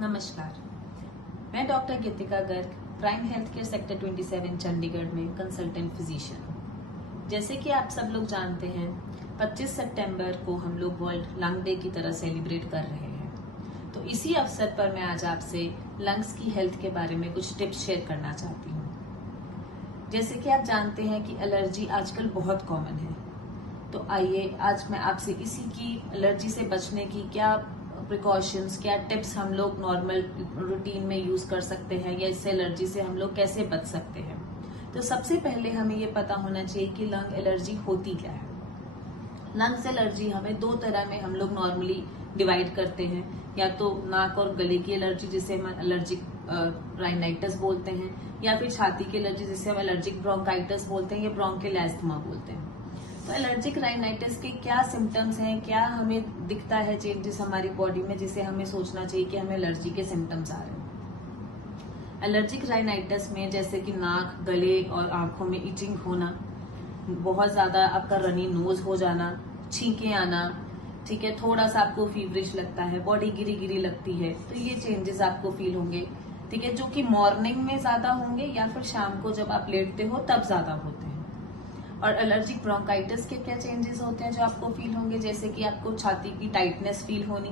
नमस्कार, मैं doctor Geetika Garg, Prime Health Care sector 27 Chandigarh में कंसल्टेंट फिजिशियन हूँ। जैसे कि आप सब लोग जानते हैं, 25 सितंबर को हम लोग वर्ल्ड लंग डे की तरह सेलिब्रेट कर रहे हैं। तो इसी अवसर पर मैं आज आपसे लंग्स की हेल्थ के बारे में कुछ टिप्स शेयर करना चाहती हूँ। जैसे कि आप जानते हैं कि एलर्जी आजकल बहुत कॉमन है, तो आइए आज मैं आपसे इसी की एलर्जी से बचने की क्या प्रिकॉशंस, क्या टिप्स हम लोग नॉर्मल रूटीन में यूज कर सकते हैं या इससे एलर्जी से हम लोग कैसे बच सकते हैं। तो सबसे पहले हमें ये पता होना चाहिए कि लंग एलर्जी होती क्या है। लंग्स एलर्जी हमें दो तरह में हम लोग नॉर्मली डिवाइड करते हैं, या तो नाक और गले की एलर्जी जिसे हम एलर्जिक राइनाइटिस बोलते हैं, या फिर छाती की एलर्जी जिसे हम एलर्जिक ब्रोंकाइटिस बोलते हैं या ब्रोंकियल एस्थमा बोलते हैं। तो एलर्जिक राइनाइटिस के क्या सिम्टम्स हैं, क्या हमें दिखता है चेंजेस हमारी बॉडी में जिसे हमें सोचना चाहिए कि हमें एलर्जी के सिम्टम्स आ रहे हैं। एलर्जिक राइनाइटिस में जैसे कि नाक, गले और आंखों में इचिंग होना, बहुत ज्यादा आपका रनी नोज हो जाना, छींके आना, ठीक है, थोड़ा सा आपको फीवरिश लगता है, बॉडी गिरी गिरी लगती है, तो ये चेंजेस आपको फील होंगे, ठीक है, जो कि मॉर्निंग में ज्यादा होंगे या फिर शाम को जब आप लेटते हो तब ज्यादा होते हैं। और एलर्जिक ब्रोंकाइटिस के क्या चेंजेस होते हैं जो आपको फील होंगे, जैसे कि आपको छाती की टाइटनेस फील होनी,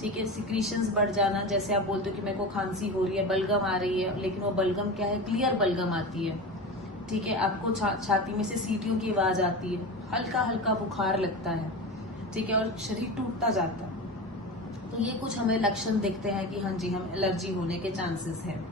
ठीक है, सिक्रीशंस बढ़ जाना, जैसे आप बोलते हो कि मेरे को खांसी हो रही है, बलगम आ रही है, लेकिन वो बलगम क्या है, क्लियर बलगम आती है, ठीक है, आपको छाती में से सीटियों की आवाज आती है, हल्का हल्का बुखार लगता है, ठीक है, और शरीर टूटता जाता है। तो ये कुछ हमें लक्षण दिखते हैं कि हाँ जी, हम एलर्जी होने के चांसेस हैं।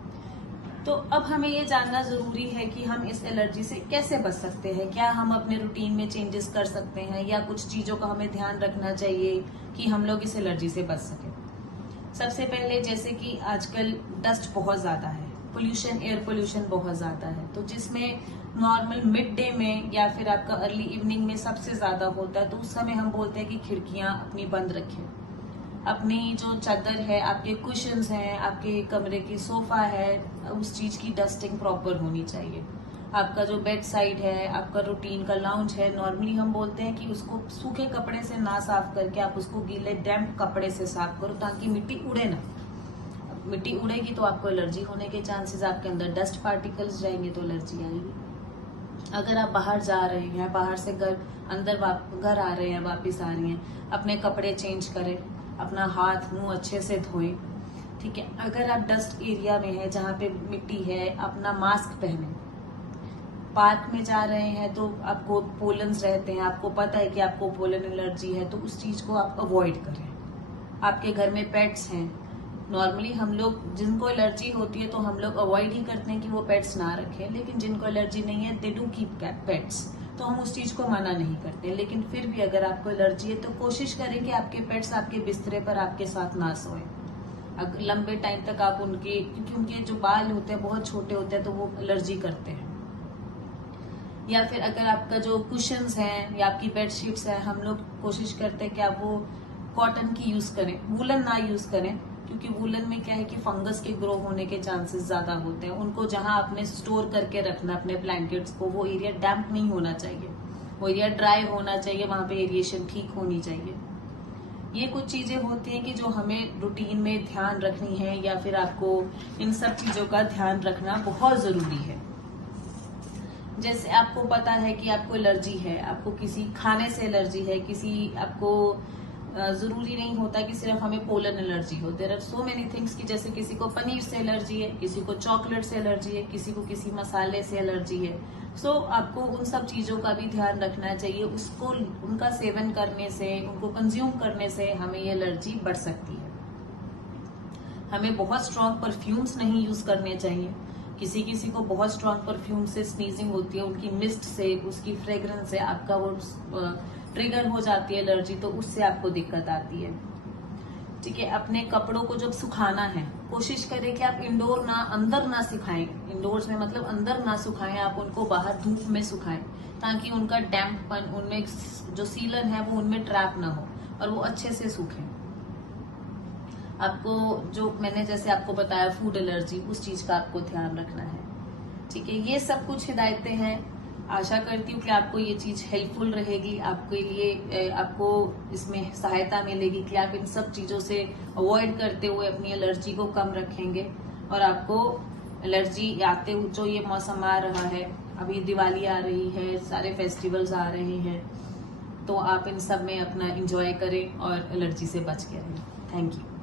तो अब हमें ये जानना जरूरी है कि हम इस एलर्जी से कैसे बच सकते हैं, क्या हम अपने रूटीन में चेंजेस कर सकते हैं या कुछ चीजों का हमें ध्यान रखना चाहिए कि हम लोग इस एलर्जी से बच सके। सबसे पहले जैसे कि आजकल डस्ट बहुत ज्यादा है, पोल्यूशन, एयर पोल्यूशन बहुत ज्यादा है, तो जिसमें नॉर्मल मिड डे में या फिर आपका अर्ली इवनिंग में सबसे ज्यादा होता है, तो उस समय हम बोलते हैं कि खिड़कियां अपनी बंद रखें, अपनी जो चादर है, आपके कुशन्स हैं, आपके कमरे की सोफा है, उस चीज की डस्टिंग प्रॉपर होनी चाहिए। आपका जो बेड साइड है, आपका रूटीन का लाउंज है, नॉर्मली हम बोलते हैं कि उसको सूखे कपड़े से ना साफ करके आप उसको गीले डैम्प कपड़े से साफ करो ताकि मिट्टी उड़े ना। मिट्टी उड़ेगी तो आपको एलर्जी होने के चांसेस, आपके अंदर डस्ट पार्टिकल्स जाएंगे तो एलर्जी आएगी। अगर आप बाहर जा रहे हैं, बाहर से घर आ रहे हैं, वापिस आ रही हैं, अपने कपड़े चेंज करें, अपना हाथ मुंह अच्छे से धोएं, ठीक है। अगर आप डस्ट एरिया में है जहाँ पे मिट्टी है, अपना मास्क पहने। पार्क में जा रहे हैं तो आपको पोलन्स रहते हैं, आपको पता है कि आपको पोलन एलर्जी है, तो उस चीज को आप अवॉइड करें। आपके घर में पेट्स हैं, नॉर्मली हम लोग जिनको एलर्जी होती है तो हम लोग अवॉइड ही करते हैं कि वो पेट्स ना रखें, लेकिन जिनको एलर्जी नहीं है दे डू कीप पेट्स, तो हम उस चीज को मना नहीं करते। लेकिन फिर भी अगर आपको एलर्जी है तो कोशिश करें कि आपके पेट्स आपके बिस्तरे पर आपके साथ ना सोएं। अगर लंबे टाइम तक आप क्योंकि उनके जो बाल होते हैं बहुत छोटे होते हैं तो वो एलर्जी करते हैं। या फिर अगर आपका जो कुशन्स हैं या आपकी बेडशीट्स हैं, हम लोग कोशिश करते हैं कि आप वो कॉटन की यूज करें, वूलन ना यूज करें, क्योंकि वूलन में क्या है कि फंगस के ग्रो होने के चांसेस ज्यादा होते हैं। उनको जहां आपने स्टोर करके रखना अपने ब्लैंकेट्स को, वो एरिया डैम्प नहीं होना चाहिए, वो एरिया ड्राई होना चाहिए, वहां पे एरिएशन ठीक होनी चाहिए। ये कुछ चीजें होती हैं कि जो हमें रूटीन में ध्यान रखनी है, या फिर आपको इन सब चीजों का ध्यान रखना बहुत जरूरी है। जैसे आपको पता है कि आपको एलर्जी है, आपको किसी खाने से एलर्जी है, किसी आपको जरूरी नहीं होता कि सिर्फ हमें पोलन एलर्जी हो, there are so many things कि जैसे किसी को पनीर से एलर्जी है, किसी को चॉकलेट से एलर्जी है, किसी को किसी मसाले से एलर्जी है। सो आपको उन सब चीजों का भी ध्यान रखना चाहिए, उसको उनका सेवन करने से, उनको कंज्यूम करने से हमें ये एलर्जी बढ़ सकती है। हमें बहुत स्ट्रॉन्ग परफ्यूम्स नहीं यूज करने चाहिए। किसी किसी को बहुत स्ट्रॉन्ग परफ्यूम से स्नीजिंग होती है, उनकी मिस्ट से, उसकी फ्रेग्रेंस से आपका वो ट्रिगर हो जाती है एलर्जी, तो उससे आपको दिक्कत आती है, ठीक है। अपने कपड़ों को जब सुखाना है, कोशिश करें कि आप इंडोर ना, अंदर ना सुखाएं। इंडोर्स में मतलब अंदर ना सुखाएं, आप उनको बाहर धूप में सुखाएं, ताकि उनका डैम्पपन, उनमें जो सीलन है वो उनमें ट्रैप ना हो और वो अच्छे से सूखें। आपको जो मैंने जैसे आपको बताया फूड एलर्जी, उस चीज का आपको ध्यान रखना है, ठीक है। ये सब कुछ हिदायतें हैं। आशा करती हूँ कि आपको ये चीज हेल्पफुल रहेगी, आपके लिए आपको इसमें सहायता मिलेगी कि आप इन सब चीजों से अवॉइड करते हुए अपनी एलर्जी को कम रखेंगे। और आपको एलर्जी आते हुए जो ये मौसम आ रहा है, अभी दिवाली आ रही है, सारे फेस्टिवल्स आ रहे हैं, तो आप इन सब में अपना एंजॉय करें और एलर्जी से बच के रहें। Thank you.